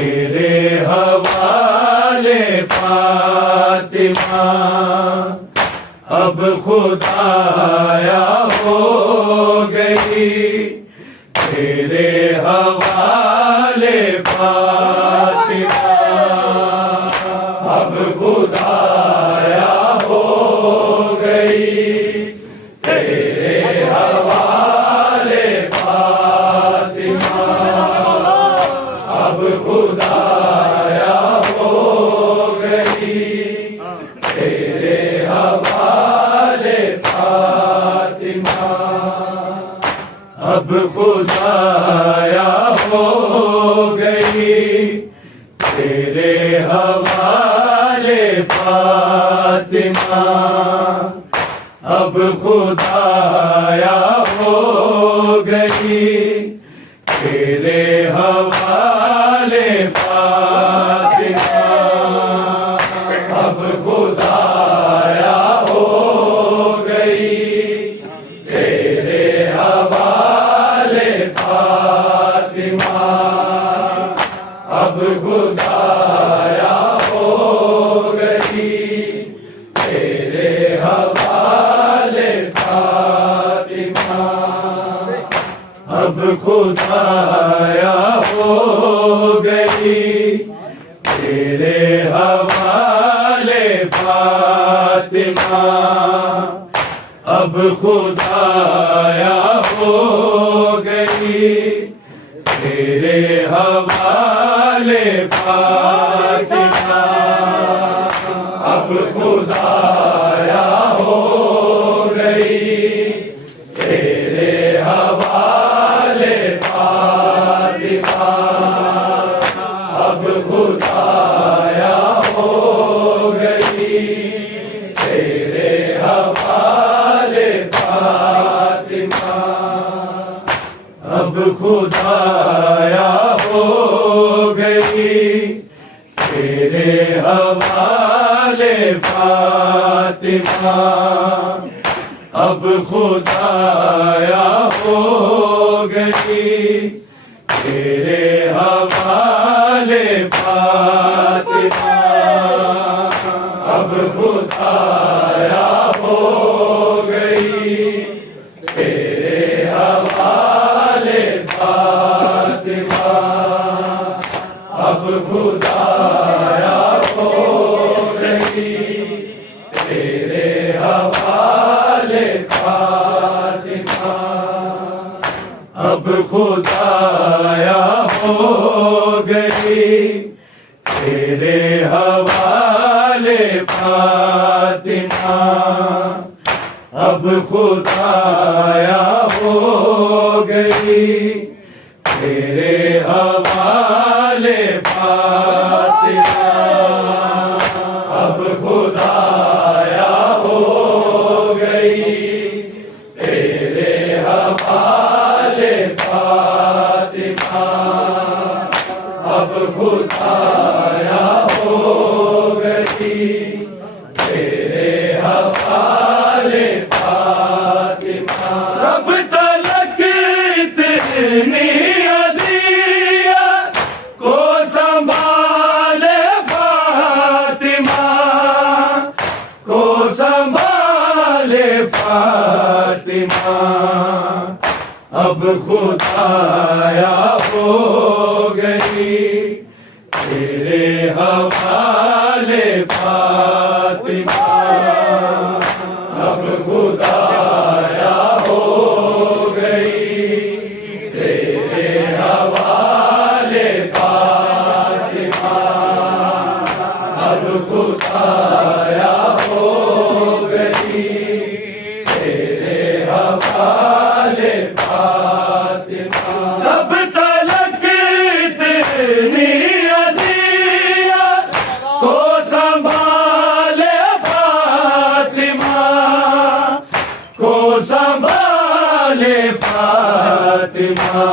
تیرے حوالے فاطمہ اب خدایا ہو گئی تیرے حوالے فاطمہ اب خدایا ہو گئی تیرے حوالے فاطمہ اب خدایا ہو گئی تیرے حوالے فاطمہ اب خدایا ہو گئی تیرے حوالے فاطمہ اب خدایا ہو گئی تیرے حوالے فاطمہ اب خدایا ہو گئی تیرے حوالے فاطمہ اب خدایا ہو گئی تیرے حوالے فاطمہ اب خدایا ہو گئی تیرے حوالے فاطمہ اب خدایا ہو گئی تیرے حوالے فاطمہ اب خدایا ہو گئی تیرے حوالے فاطمہ اب خدایا ہو گئی تیرے حوالے فاطمہ اب خدایا ہو گئی تیرے حوالے فاطمہ اب خدایا ہو گئی تیرے حوالے فاطمہ اب خدایا ہو گئی تیرے حوالے فاطمہ اب خدایا ہو گئی تیرے حوالے فاطمہ اب خدایا ہو گئی تیرے حوالے فاطمہ اب خدایا ہو گئی تیرے حوالے فاطمہ اب خدایا ہو گئی تیرے حوالے فاطمہ اب خدایا ہو گئی تیرے حوالے فاطمہ رب تلک اتنی اذیت کو سنبھالے فاطمہ کو سنبھالے فاطمہ اب خدایا ہو گئی تیرے حوالے فاطمہ اب خدایا ہو گئی تیرے حوالے فاطمہ اب خدایا ہو گئی تیرے حوالے فاطمہ اب تلک اتنی اذیت کو سنبھالے فاطمہ کو سنبھالے فاطمہ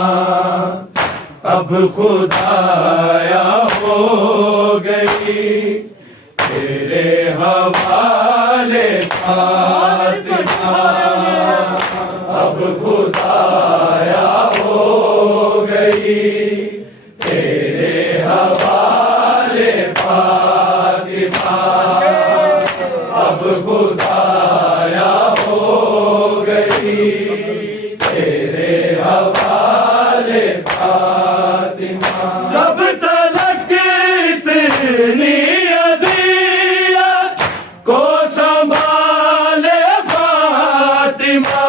اب خدایا ہو گئی تیرے حوالے فاطمہ اب خدایا ہو گئی تیرے حوالے خدایا ہو گئی تیرے حوالے فاطمہ کب تلک اتنی اذیت کو سنبھالے فاطمہ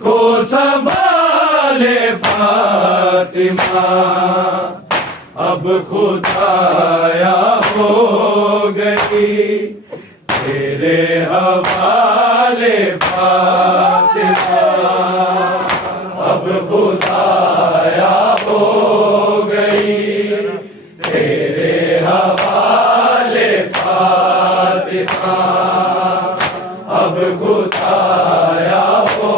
کو سنبھالے فاطمہ اب خدایا ہو گئی تیرے حوالے فاطمہ اب خدایا ہو گئی تیرے حوالے فاطمہ اب خدایا ہو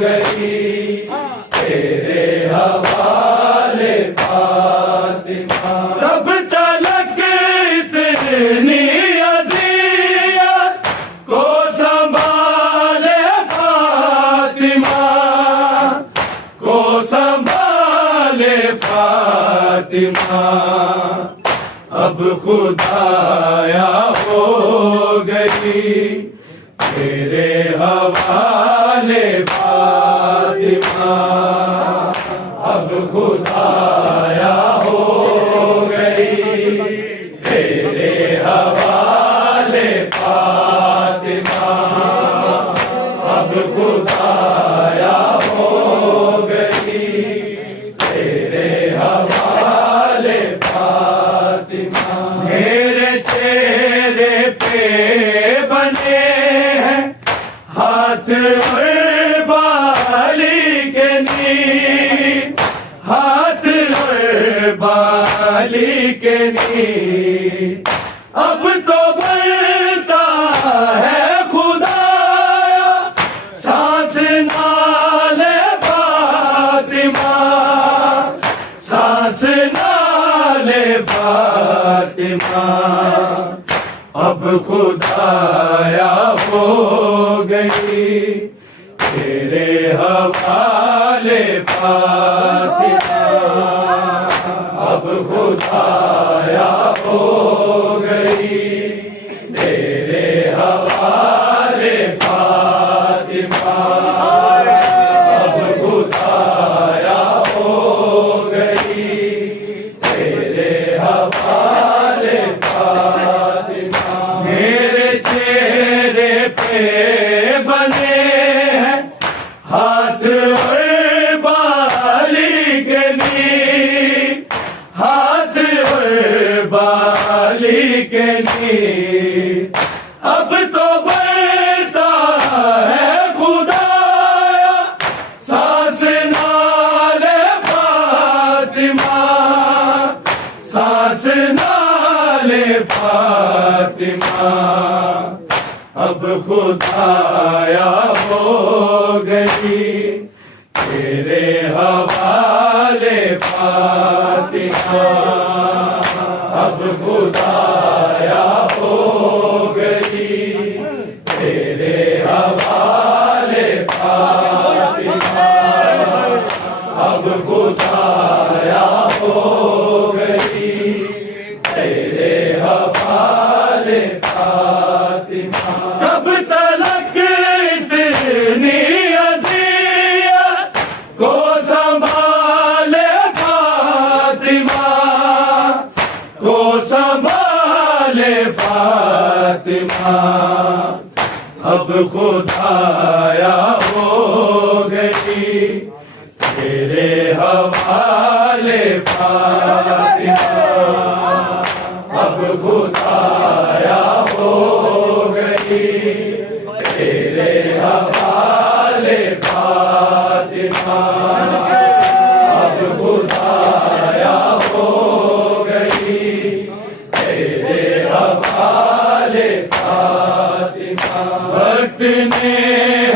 گئی تیرے حوالے فاطمہ رب تلک اتنی اذیت کو سنبھالے فاطمہ کو سنبھالے فاطمہ اب خدایا ہو گئی تیرے حوالے فاطمہ اب خدایا ہو گئی تیرے حوالے فاطمہ اب خدایا ہو گئی تیرے حوالے فاطمہ میرے چہرے پہ بنے ہیں ہاتھ اور بالی کے نیم ہاتھ اور بالی کے نیم اب تو بڑھتا ہے خدایا سانس نالے فاطمہ سانس نالے فاطمہ اب خدایا ہو گئی تیرے حوالے فاطمہ اب خدایا ہو گئی تیرے حوالے فاطمہ اب خدایا ہو گئی تیرے حوالے فاطمہ میرے چہرے پہ بنے ہیں ہاتھ اور بالی کے نیم ہاتھ اور بالی کے نیم اب تو بڑھتا ہے خدایا سانس نالے فاطمہ سانس نالے فاطمہ اب خدایا ہو گئی تیرے حوالے فاطمہ اب خدایا ہو گئی تیرے حوالے فاطمہ اب خدایا ہو گئی تیرے حوالے فاطمہ کب تلک اتنی اذیت کو سنبھالے فاطمہ کو سنبھالے فاطمہ اب خدایا ہو گئی تیرے حوالے فاطمہ اب خدایا ہو گئی تیرے حوالے فاطمہ اب خدایا ہو گئی تیرے حوالے فاطمہ وقت نے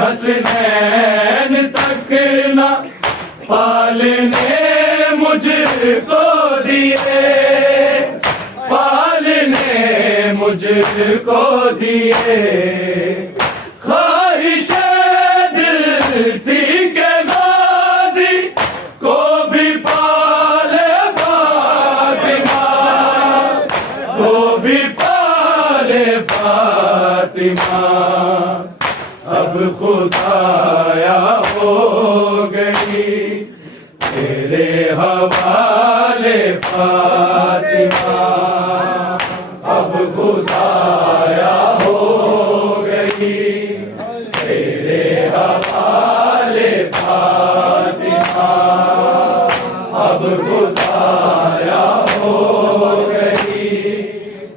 حسنین تک نہ پالنے مجھ کو دیے پالنے مجھ کو دیے خواہش دل تھی کہ غازی کو بھی پالے فاطمہ کو بھی پالے فاطمہ فاطمہ اب خدایا ہو گئی تیرے حوالے فاطمہ اب خدایا ہو گئی تیرے حوالے فاطمہ اب خدایا ہو گئی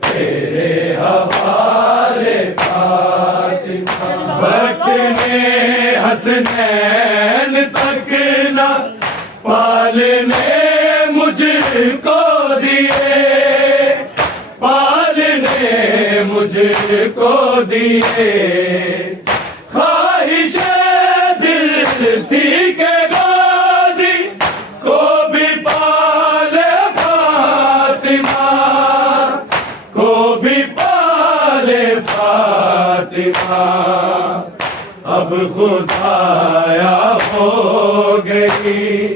تیرے حوالے فاطمہ وقت نے حسنین تک نہ پالنے مجھ کو دیے پالنے مجھ کو دیے خواہش دل تھی کہ غازی کو بھی پالے فاطمہ کو بھی پالے فاطمہ اب خدایا ہو گئی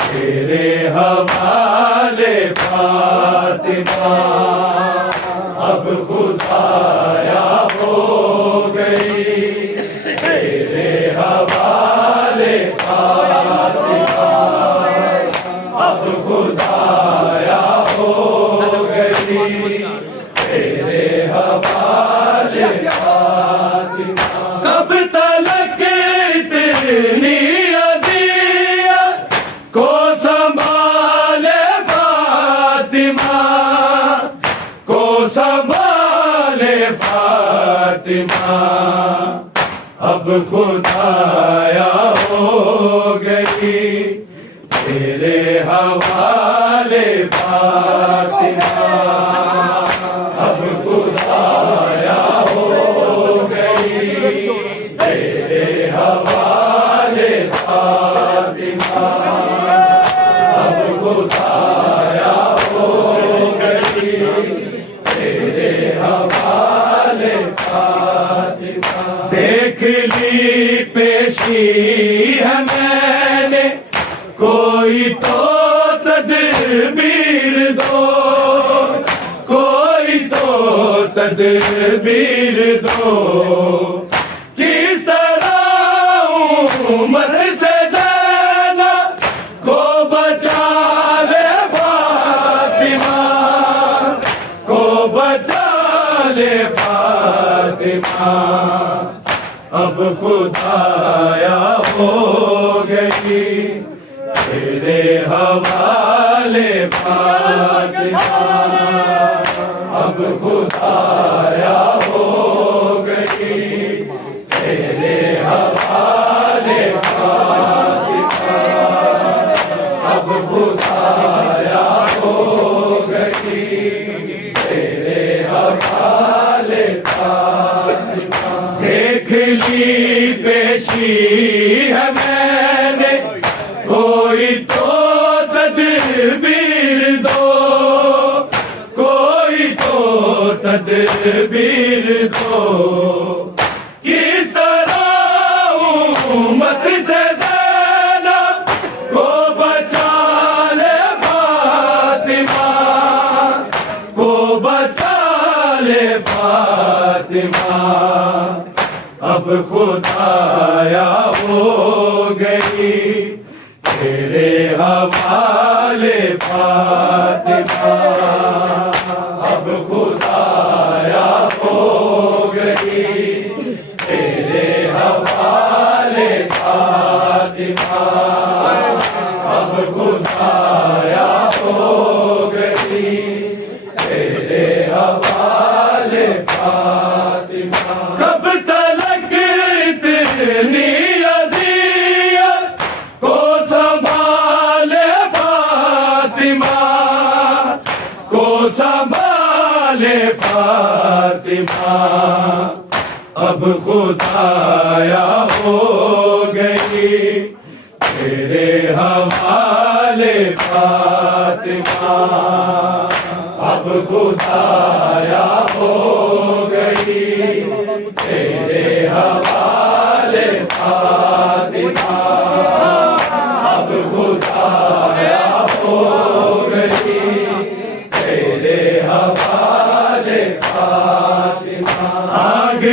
تیرے حوالے فاطمہ اب خدایا ہو گئی تیرے حوالے فاطمہ اب خدایا ہو گئی تیرے حوالے فاطمہ کب تلک اتنی اذیت کو سنبھالے فاطمہ کو سنبھالے فاطمہ اب خدایا ہو گئی تیرے حوالے فاطمہ اب خدایا ہو گئی تیرے حوالے فاطمہ اب خدایا ہو گئی تیرے حوالے فاطمہ دیکھ لی پیشی ہے میں نے کوئی تو تدبیر دو کوئی تو تدبیر دو کس طرح عمر سے زینب کو بچا لے فاطمہ کو بچا لے فاطمہ اب خدایا ہو گئی تیرے حوالے فاطمہ اب خدایا ہو گئی تیرے حوالے فاطمہ اب خدایا ہو گئی تیرے حوالے فاطمہ دیکھ لی پیشی ہے میں نے کوئی تو تدبیر دو کوئی تو تدبیر دو کس طرح امت سے زینب کو بچا لے فاطمہ کو بچا لے فاطمہ اب خدایا ہو گئی تیرے حوالے فاطمہ اب خدایا ہو گئی تیرے حوالے فاطمہ اب خدایا ہو گئی تیرے حوالے فاطمہ کب تلک اتنی اذیت کو سنبھالے فاطمہ کو سنبھالے فاطمہ اب خدایا ہو گئی تیرے حوالے فاطمہ اب خدایا ہو گئی تیرے حوالے فاطمہ اب خدایا ہو گئی تیرے حوالے فاطمہ آگ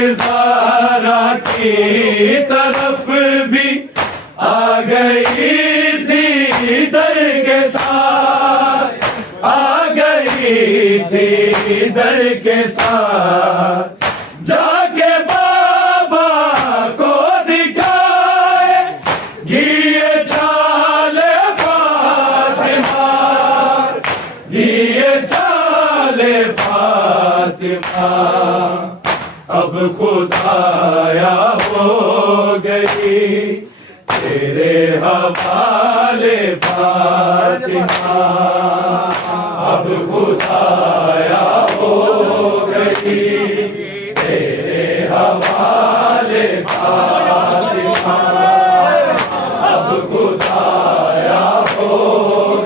تھی در کے ساتھ، جا کے بابا کو دکھائے گی یہ چال فاطمہ، یہ چال فاطمہ، اب خدایا ہو گئی تیرے حوالے فاطمہ، اب خدایا ہو گئی تیرے حوالے فاطمہ، اب خدایا ہو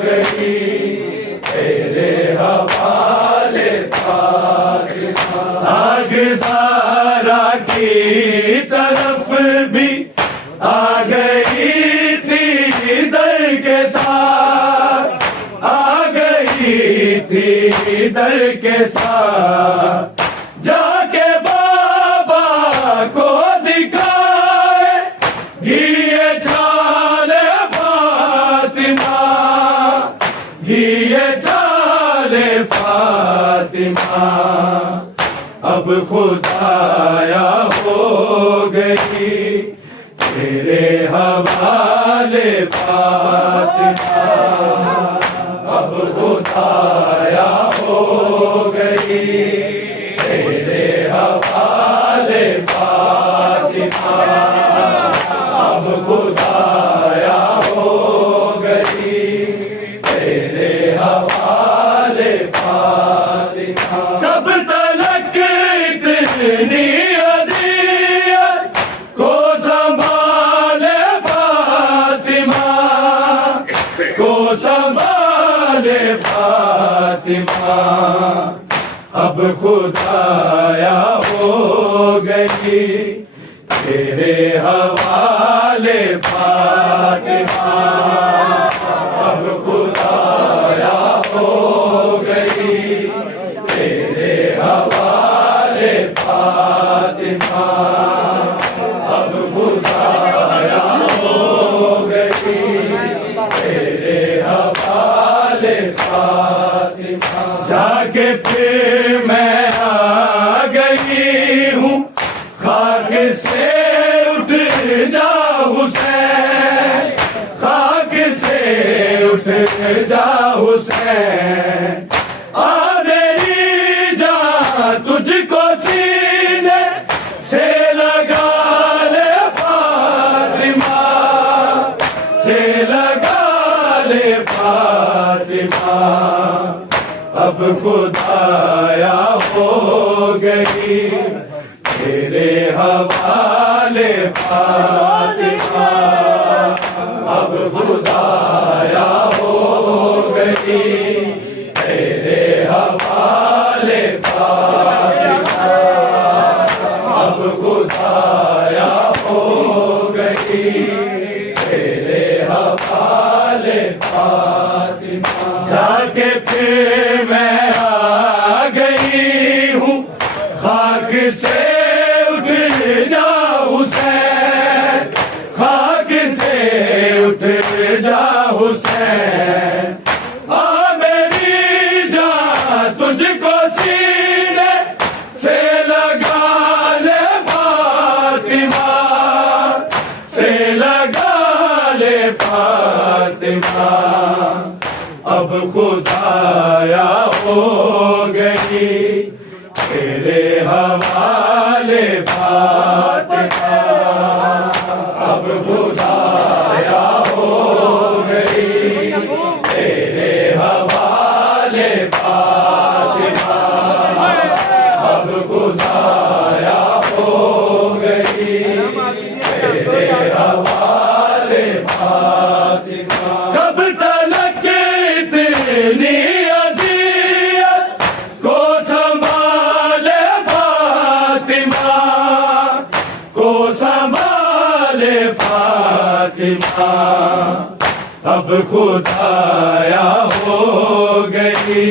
گئی تیرے حوالے فاطمہ، آگ زارا کی طرف بھی آ گئی تھی در کے ساتھ، آ گئی تھی در کے ساتھ، جا کے بابا کو دکھائے گی یہ چال فاطمہ، یہ چال فاطمہ، اب خدایا ہو گئی تیرے حوالے فاطمہ، اب خدایا ہو گئی تیرے حوالے فاطمہ، اب خدایا ہو گئی تیرے حوالے فاطمہ، کب تلک اتنی اذیت کو سنبھالے فاطمہ، کو سنبھالے فاطمہ، اب خدایا ہو گئی تیرے حوالے فاطمہ، اب خدایا ہو گئی تیرے حوالے فاطمہ، اب خدایا ہو گئی تیرے حوالے فاطمہ، جا کے پھر میں آ گئی ہوں خاک سے اٹھ جا حسین، خاک سے اٹھ جا حسین، آ میری جان تجھ کو سینے سے لگا لے فاطمہ، سے لگا لے فاطمہ، اب خدایا ہو گئی تیرے حوالے فاطمہ، اب خدایا ہو گئی تیرے حوالے فاطمہ، اب خدایا ہو گئی تیرے حوالے فاطمہ، جا کے پھر میں آ گئی ہوں خاک سے اٹھ جا حسین، خاک سے اٹھ جا حسین، آ میری جان تجھ کو سینے سے لگا لے فاطمہ، سے لگا لے فاطمہ، اب خدایا ہو گئی تیرے حوالے فاطمہ، اب خدایا ہو گئی تیرے حوالے فاطمہ، اب خدایا ہو گئی تیرے حوالے فاطمہ، کب تلک اتنی اذیت کو سنبھالے فاطمہ، کو سنبھالے فاطمہ، اب خدایا ہو گئی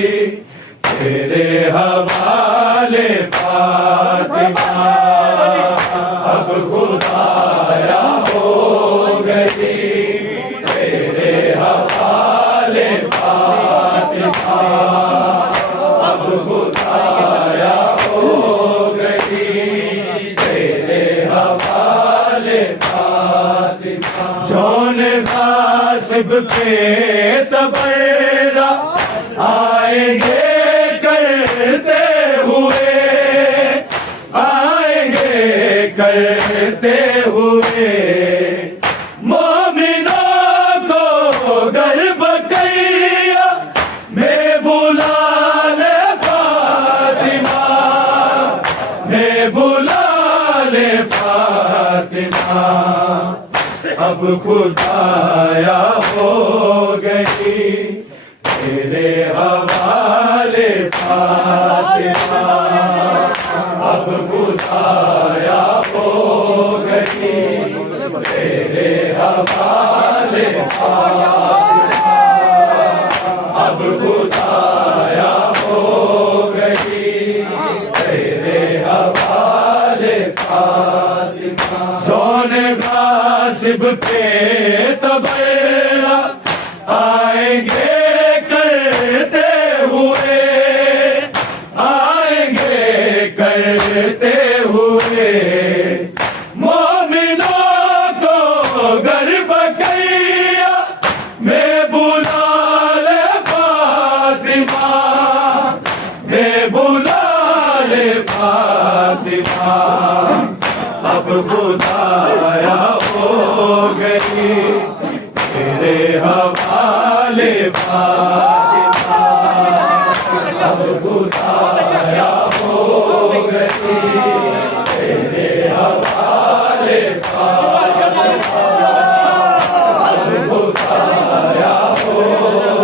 تیرے حوالے فاطمہ، اب خدایا ہو گئی تیرے حوالے فاطمہ، غاصب پہ تبرہ آئیں گے کرتے ہوئے، آئیں گے کرتے ہوئے، مومنوں کو گر بقیہ میں بلا لے فاطمہ، میں بلا لے فاطمہ، اب خدایا ہو گئی تیرے حوالے فاطمہ، اب خدایا ہو گئی تیرے حوالے فاطمہ، اب خدایا ہو گئی تیرے حوالے فاطمہ، جون غاصب پہ تبرہ آئیں گے کرتے ہوئے، آئیں گے کرتے ہوئے، مومنوں کو گر بقیہ میں بلا لے فاطمہ، میں بلا لے فاطمہ، اب خدایا ہو گئی تیرے حوالے فاطمہ، اب خدایا ہو گئی تیرے حوالے فاطمہ، اب خدایا ہو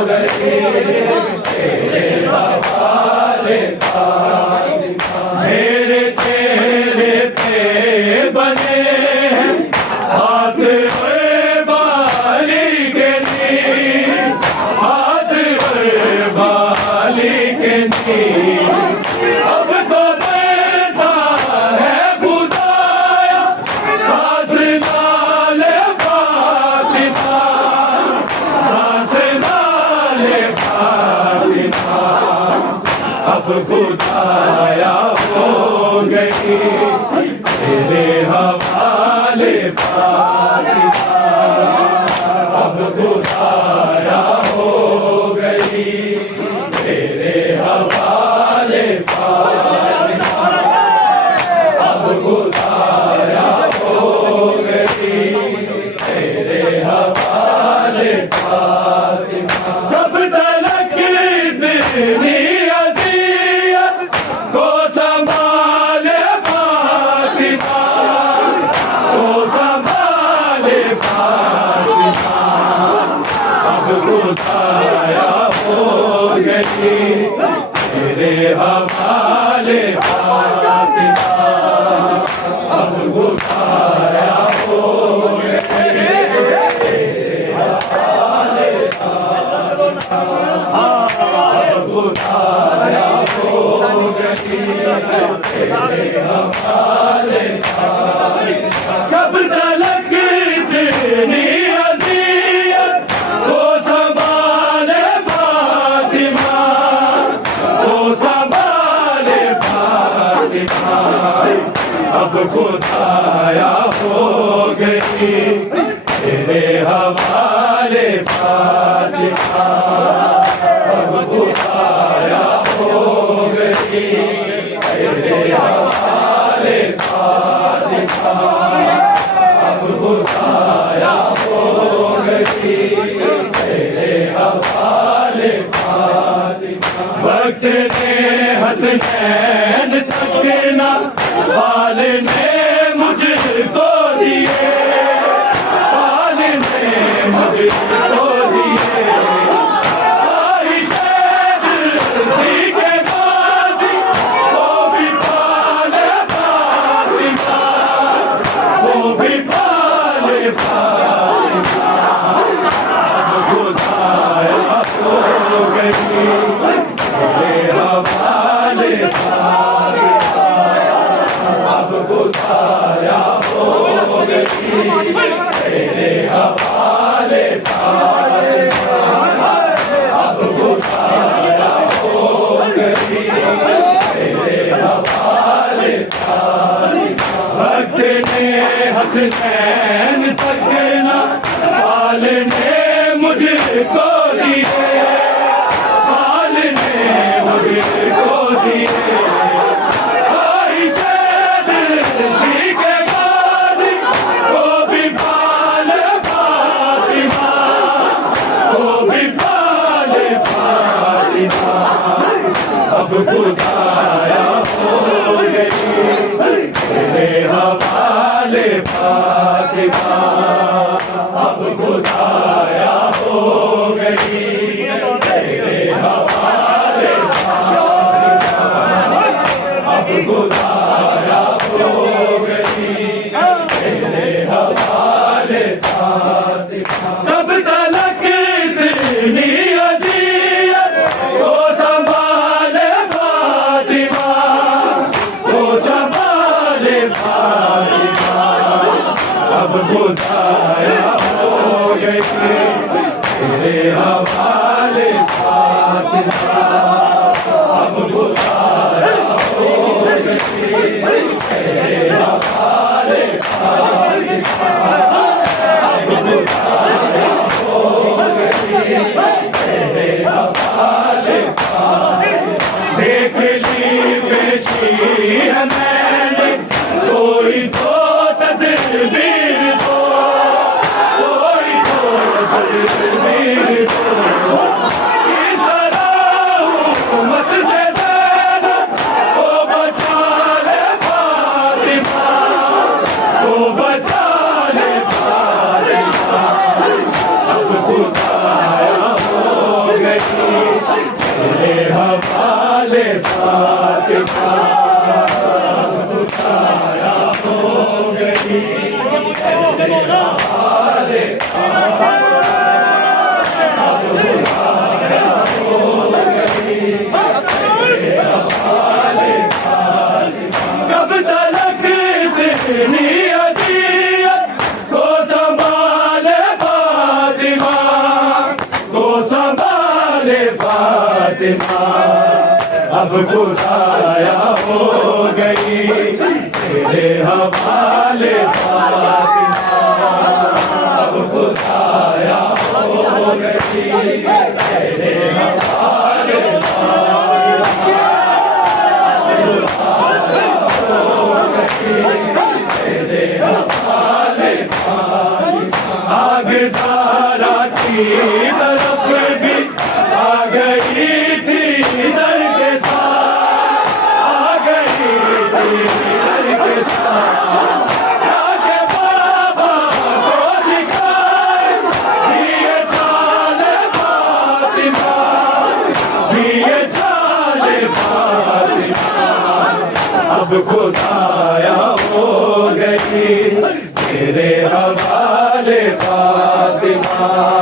گئی تیرے حوالے فاطمہ، میرے چہرے پہ بنے ہیں ہاتھ اور بالی کے نیر، ہاتھ اور بالی کے نیر، اب تو بنتا ہے خدایا سانس نہ لے فاطمہ، سانس نہ لے فاطمہ، اب خدایا ہو گئی تیرے حوالے فاطمہ، اب خدایا ہو گئی تیرے حوالے فاطمہ، اب خدایا ہو گئی تیرے حوالے فاطمہ، کب تلک اتنی اذیت کو سنبھالے فاطمہ، کو سنبھالے فاطمہ، اب خدایا ہو گئی تیرے حوالے فاطمہ، اب خدایا ہو گئی تیرے حوالے فاطمہ، اب خدایا ہو گئی تیرے حوالے فاطمہ، کب تلک اتنی اذیت کو سنبھالے فاطمہ، کو سنبھالے فاطمہ، اب خدایا ہو گئی تیرے حوالے فاطمہ، اب خدایا ہو گئی تیرے حوالے فاطمہ، اب خدایا ہو گئی تیرے حوالے فاطمہ، وقت نے حسنین تک نہ بال نے مجھ کو دیے، بال نے مجھ کو دیے، حسنین تک نہ بال نے مجھ کو دیے حال نے مجھ کو دیے خواہش دل تھی کہ غازی وہ بھی پال فاطمہ وہ بھی پال فاطمہ اب خدایا ہو گئی تیرے حوالے فاطمہ اب خدایا ہو گئی تیرے حوالے فاطمہ اب خدایا ہو گئی تیرے حوالے فاطمہ تب تلک اتنی اذیت کو سنبھالے فاطمہ کو سنبھالے فاطمہ اب خدایا ہو گئی تیرے حوالے فاطمہ اب خدایا ہو گئی تیرے حوالے فاطمہ اب خدایا ہو گئی تیرے حوالے فاطمہ دیکھ لی پیشی ہے میں نے کوئی تو تدبیر دو کوئی تو تدبیر دو کس طرح حکومت سے زینب کو بچا لے فاطمہ کو بچا لے فاطمہ اب خدایا ہو گئی تیرے حوالے فاطمہ اب خدایا ہو گئی تیرے حوالے فاطمہ اب خدایا ہو گئی تیرے حوالے فاطمہ کب تلک اتنی اذیت کو سنبھالے فاطمہ کو سنبھالے فاطمہ اب خدایا ہو گئی تیرے حوالے فاطمہ اب خدایا ہو گئی تیرے حوالے فاطمہ اب خدایا ہو گئی تیرے حوالے فاطمہ آگ سارا کی طرف بھی آ گئی تھی در کے ساتھ آ گئی تھی در کے ساتھ جاکے بابا کو دکھائے دیے چال فاطمہ دیے چال فاطمہ اب خدایا ہو گئی تیرے حوالے فاطمہ